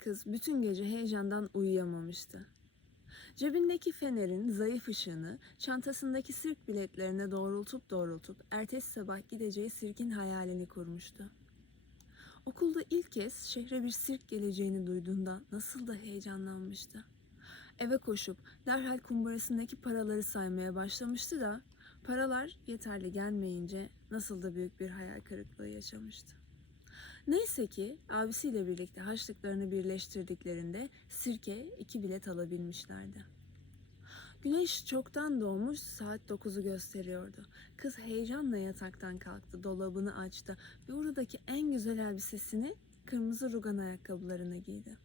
kız bütün gece heyecandan uyuyamamıştı. Cebindeki fenerin zayıf ışığını çantasındaki sirk biletlerine doğrultup doğrultup ertesi sabah gideceği sirkin hayalini kurmuştu. Okulda ilk kez şehre bir sirk geleceğini duyduğunda nasıl da heyecanlanmıştı. Eve koşup derhal kumbarasındaki paraları saymaya başlamıştı da paralar yeterli gelmeyince nasıl da büyük bir hayal kırıklığı yaşamıştı. Neyse ki abisiyle birlikte harçlıklarını birleştirdiklerinde sirke iki bilet alabilmişlerdi. Güneş çoktan doğmuş saat 9'u gösteriyordu. Kız heyecanla yataktan kalktı, dolabını açtı ve oradaki en güzel elbisesini kırmızı rugan ayakkabılarına giydi.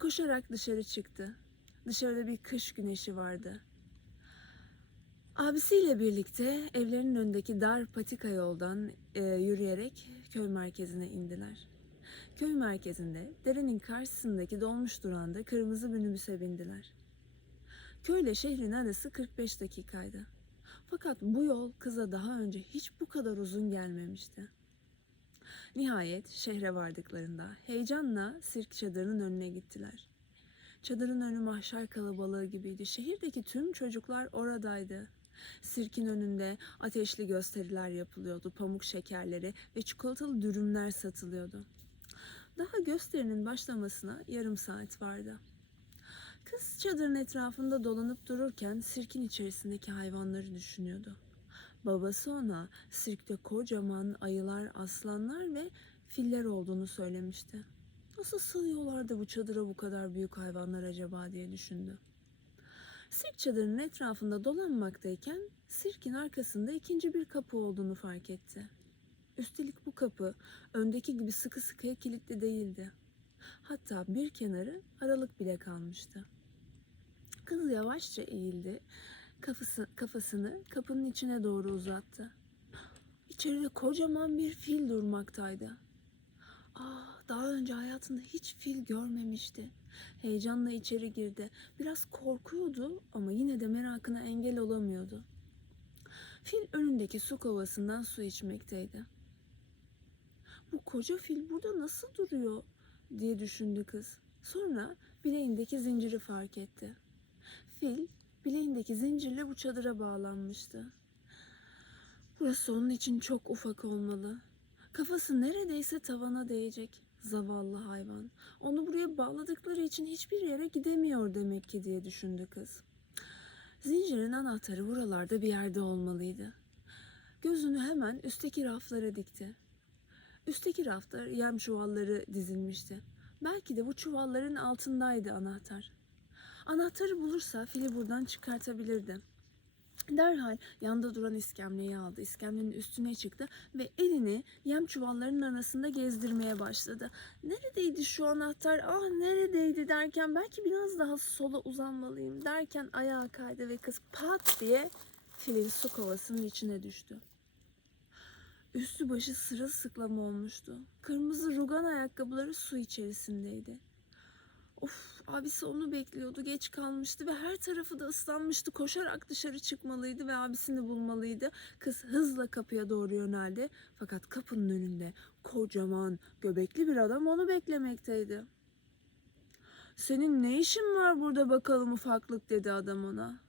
Koşarak dışarı çıktı. Dışarıda bir kış güneşi vardı. Abisiyle birlikte evlerinin önündeki dar patika yoldan e, yürüyerek köy merkezine indiler. Köy merkezinde derenin karşısındaki dolmuş durağında kırmızı minibüse bindiler. Köyle şehrin arası 45 dakikaydı. Fakat bu yol kıza daha önce hiç bu kadar uzun gelmemişti. Nihayet şehre vardıklarında heyecanla sirk çadırının önüne gittiler. Çadırın önü mahşer kalabalığı gibiydi. Şehirdeki tüm çocuklar oradaydı. Sirkin önünde ateşli gösteriler yapılıyordu. Pamuk şekerleri ve çikolatalı dürümler satılıyordu. Daha gösterinin başlamasına yarım saat vardı. Kız çadırın etrafında dolanıp dururken sirkin içerisindeki hayvanları düşünüyordu. Babası ona sirkte kocaman ayılar, aslanlar ve filler olduğunu söylemişti. Nasıl sığıyorlardı bu çadıra bu kadar büyük hayvanlar acaba diye düşündü. Sirk çadırının etrafında dolanmaktayken sirkin arkasında ikinci bir kapı olduğunu fark etti. Üstelik bu kapı öndeki gibi sıkı sıkıya kilitli değildi. Hatta bir kenarı aralık bile kalmıştı. Kız yavaşça eğildi, kafası, kafasını kapının içine doğru uzattı. İçeride kocaman bir fil durmaktaydı. Ah, daha önce hayatında hiç fil görmemişti. Heyecanla içeri girdi. Biraz korkuyordu ama yine de merakına engel olamıyordu. Fil önündeki su kovasından su içmekteydi. Bu koca fil burada nasıl duruyor diye düşündü kız. Sonra bileğindeki zinciri fark etti. Fil bileğindeki zincirle bu çadıra bağlanmıştı. Burası onun için çok ufak olmalı. Kafası neredeyse tavana değecek. Zavallı hayvan. Onu buraya bağladıkları için hiçbir yere gidemiyor demek ki diye düşündü kız. Zincirin anahtarı buralarda bir yerde olmalıydı. Gözünü hemen üstteki raflara dikti. Üstteki rafta yem çuvalları dizilmişti. Belki de bu çuvalların altındaydı anahtar. Anahtarı bulursa fili buradan çıkartabilirdi. Derhal yanda duran iskemleyi aldı. İskemlenin üstüne çıktı ve elini yem çuvallarının arasında gezdirmeye başladı. Neredeydi şu anahtar? Ah neredeydi derken belki biraz daha sola uzanmalıyım derken ayağa kaydı ve kız pat diye filin su kovasının içine düştü. Üstü başı sırılsıklam olmuştu. Kırmızı rugan ayakkabıları su içerisindeydi. Of abisi onu bekliyordu geç kalmıştı ve her tarafı da ıslanmıştı koşarak dışarı çıkmalıydı ve abisini bulmalıydı. Kız hızla kapıya doğru yöneldi fakat kapının önünde kocaman göbekli bir adam onu beklemekteydi. Senin ne işin var burada bakalım ufaklık dedi adam ona.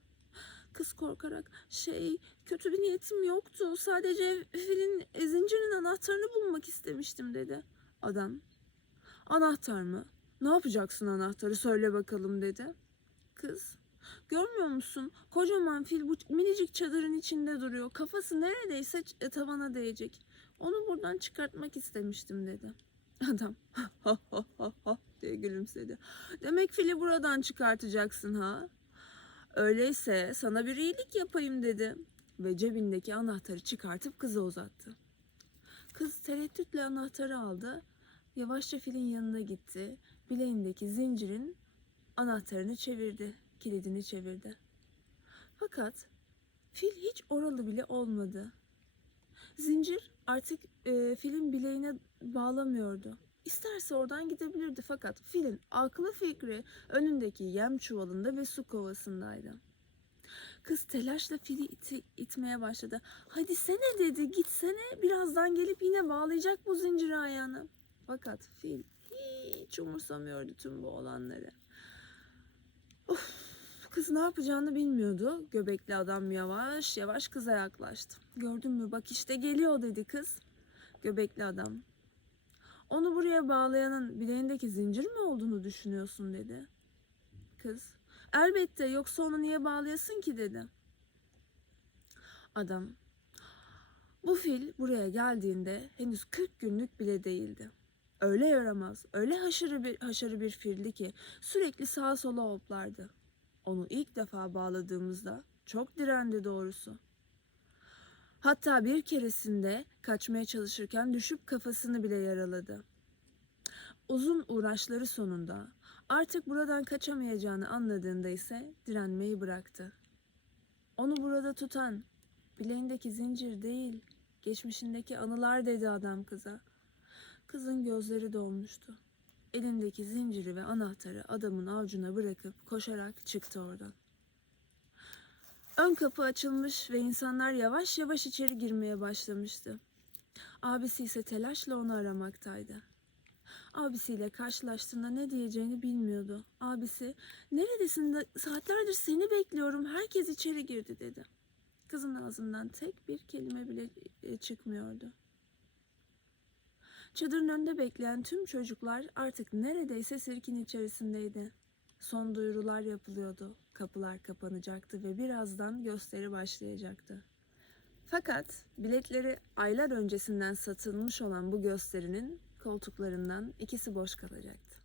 Kız korkarak şey kötü bir niyetim yoktu sadece filin zincirinin anahtarını bulmak istemiştim dedi. Adam anahtar mı? Ne yapacaksın anahtarı söyle bakalım dedi. Kız görmüyor musun kocaman fil bu minicik çadırın içinde duruyor. Kafası neredeyse ç- tavana değecek. Onu buradan çıkartmak istemiştim dedi. Adam ha ha ha ha diye gülümsedi. Demek fili buradan çıkartacaksın ha? Öyleyse sana bir iyilik yapayım dedi. Ve cebindeki anahtarı çıkartıp kıza uzattı. Kız tereddütle anahtarı aldı. Yavaşça filin yanına gitti bileğindeki zincirin anahtarını çevirdi, kilidini çevirdi. Fakat fil hiç oralı bile olmadı. Zincir artık e, filin bileğine bağlamıyordu. İsterse oradan gidebilirdi fakat filin aklı fikri önündeki yem çuvalında ve su kovasındaydı. Kız telaşla fili iti, itmeye başladı. Hadi sene dedi gitsene birazdan gelip yine bağlayacak bu zinciri ayağına. Fakat fil hiç umursamıyordu tüm bu olanları. Of, kız ne yapacağını bilmiyordu. Göbekli adam yavaş yavaş kıza yaklaştı. Gördün mü bak işte geliyor dedi kız. Göbekli adam. Onu buraya bağlayanın bileğindeki zincir mi olduğunu düşünüyorsun dedi. Kız. Elbette yoksa onu niye bağlayasın ki dedi. Adam. Bu fil buraya geldiğinde henüz 40 günlük bile değildi. Öyle yaramaz, öyle haşarı bir, haşarı bir fildi ki sürekli sağa sola hoplardı. Onu ilk defa bağladığımızda çok direndi doğrusu. Hatta bir keresinde kaçmaya çalışırken düşüp kafasını bile yaraladı. Uzun uğraşları sonunda artık buradan kaçamayacağını anladığında ise direnmeyi bıraktı. Onu burada tutan bileğindeki zincir değil, geçmişindeki anılar dedi adam kıza. Kızın gözleri dolmuştu. Elindeki zinciri ve anahtarı adamın avucuna bırakıp koşarak çıktı oradan. Ön kapı açılmış ve insanlar yavaş yavaş içeri girmeye başlamıştı. Abisi ise telaşla onu aramaktaydı. Abisiyle karşılaştığında ne diyeceğini bilmiyordu. Abisi, neredesin de saatlerdir seni bekliyorum, herkes içeri girdi dedi. Kızın ağzından tek bir kelime bile e, çıkmıyordu. Çadırın önünde bekleyen tüm çocuklar artık neredeyse sirkin içerisindeydi. Son duyurular yapılıyordu. Kapılar kapanacaktı ve birazdan gösteri başlayacaktı. Fakat biletleri aylar öncesinden satılmış olan bu gösterinin koltuklarından ikisi boş kalacaktı.